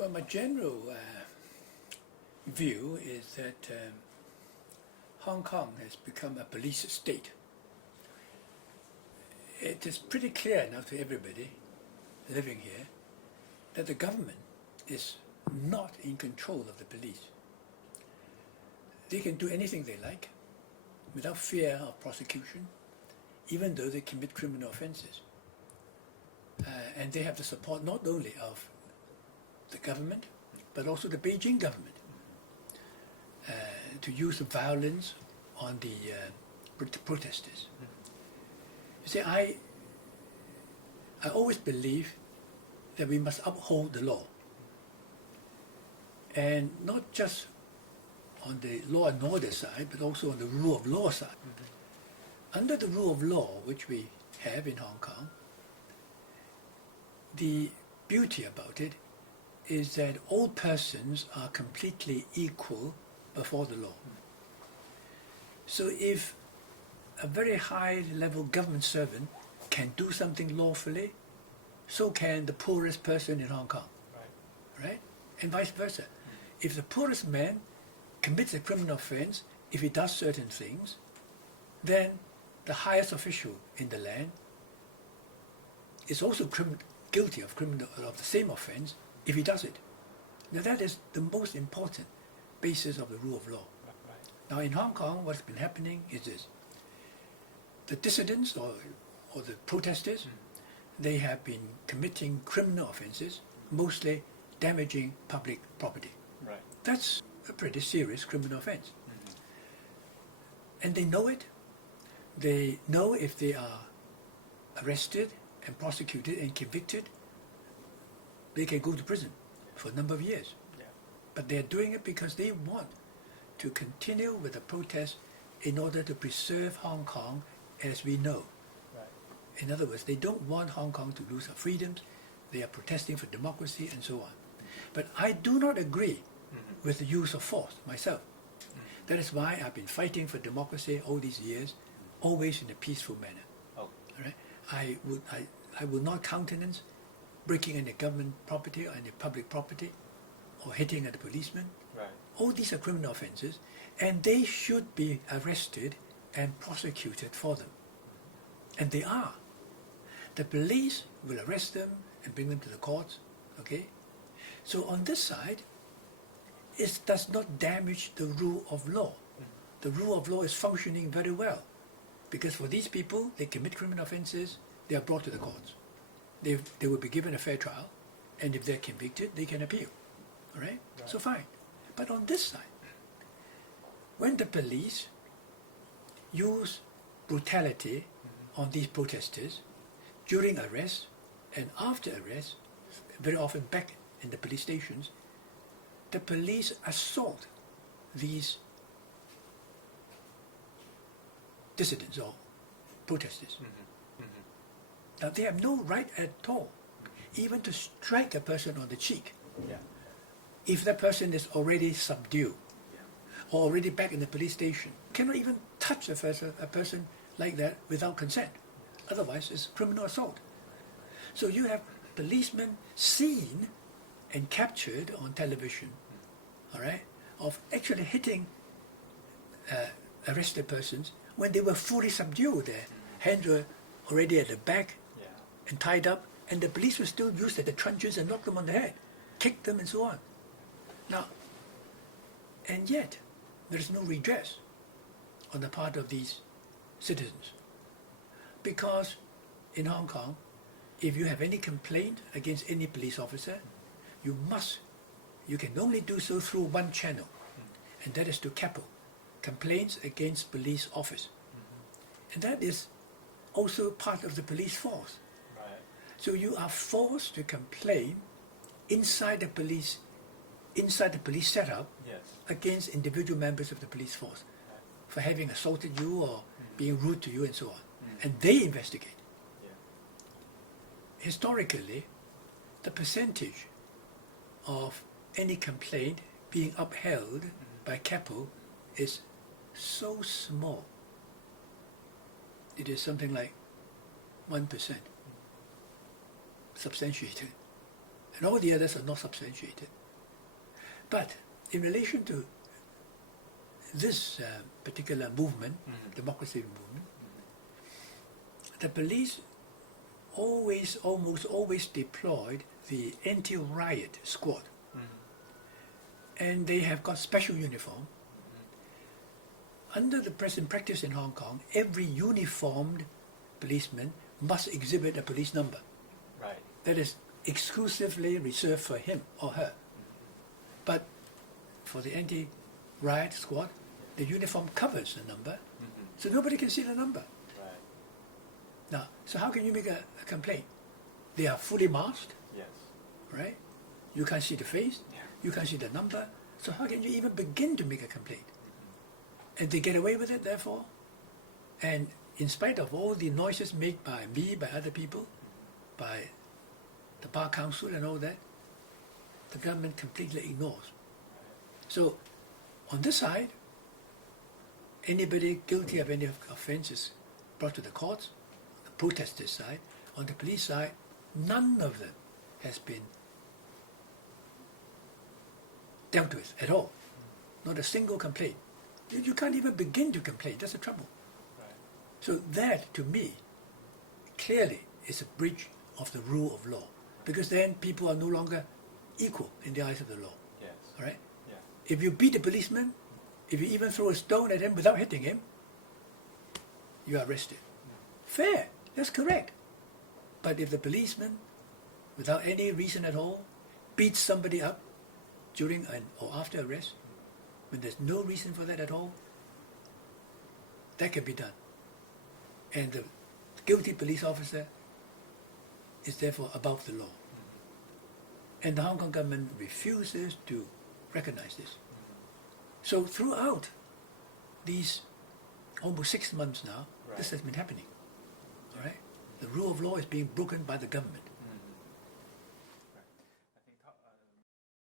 Well, my general view is that Hong Kong has become a police state. It is pretty clear now to everybody living here that the government is not in control of the police. They can do anything they like without fear of prosecution, even though they commit criminal offenses. And they have the support not only of the government, but also the Beijing government to use violence on the protesters. You see, I always believe that we must uphold the law, and not just on the law and order side, but also on the rule of law side. Under the rule of law, which we have in Hong Kong, the beauty about it is that all persons are completely equal before the law. So if a very high-level government servant can do something lawfully, so can the poorest person in Hong Kong, right? And vice versa. If the poorest man commits a criminal offense, if he does certain things, then the highest official in the land is also guilty of the same offense if he does it. Now that is the most important basis of the rule of law. Now in Hong Kong, what's been happening is this. The dissidents or the protesters, they have been committing criminal offenses, mostly damaging public property. Right. That's a pretty serious criminal offense. And they know it. They know if they are arrested and prosecuted and convicted, they can go to prison for a number of years. Yeah. But they're doing it because they want to continue with the protest in order to preserve Hong Kong as we know. Right. In other words, they don't want Hong Kong to lose her freedoms. They are protesting for democracy and so on. But I do not agree with the use of force myself. That is why I've been fighting for democracy all these years, always in a peaceful manner. Oh. All right? I will not countenance breaking any government property or any public property or hitting at a policeman. Right. All these are criminal offenses, and they should be arrested and prosecuted for them. And they are. The police will arrest them and bring them to the courts, okay? So on this side, it does not damage the rule of law. The rule of law is functioning very well, because for these people, they commit criminal offenses, they are brought to the courts. They will be given a fair trial, and if they're convicted, they can appeal, all right? So fine. But on this side, when the police use brutality on these protesters during arrest and after arrest, very often back in the police stations, the police assault these dissidents or protesters. Now they have no right at all even to strike a person on the cheek if that person is already subdued or already back in the police station. Cannot even touch a person like that without consent. Otherwise it's criminal assault. So you have policemen seen and captured on television, all right, of actually hitting arrested persons when they were fully subdued. Their hands were already at the back and tied up, and the police were still used at the truncheons and knocked them on the head, kicked them and so on. Now, and yet, there is no redress on the part of these citizens. Because in Hong Kong, if you have any complaint against any police officer, you can only do so through one channel, and that is to CAPO, Complaints Against Police Office. And that is also part of the police force. Right. So you are forced to complain inside the police setup against individual members of the police force for having assaulted you or being rude to you and so on. And they investigate. Historically, the percentage of any complaint being upheld by CAPO is so small. It is something like 1% substantiated. and all the others are not substantiated. But in relation to this particular movement, democracy movement, the police almost always deployed the anti-riot squad. And they have got special uniform. Under the present practice in Hong Kong, every uniformed policeman must exhibit a police number. Right. That is exclusively reserved for him or her. But for the anti-riot squad, the uniform covers the number, so nobody can see the number. Right. Now, so how can you make a complaint? They are fully masked, Yes. right? You can't see the face, you can't see the number, so how can you even begin to make a complaint? And they get away with it, therefore. And in spite of all the noises made by me, by other people, by the Bar Council and all that, the government completely ignores. So, on this side, anybody guilty of any offence is brought to the courts, the protesters' side. On the police side, none of them has been dealt with at all. Not a single complaint. You can't even begin to complain. That's the trouble. Right. So that, to me, clearly is a breach of the rule of law, because then people are no longer equal in the eyes of the law. Yes. All right? Yeah. If you beat a policeman, if you even throw a stone at him without hitting him, you are arrested. Fair. That's correct. But if the policeman, without any reason at all, beats somebody up during or after arrest, when there's no reason for that at all, that can be done. And the guilty police officer is therefore above the law. And the Hong Kong government refuses to recognize this. So throughout these almost 6 months now, this has been happening. All right? The rule of law is being broken by the government.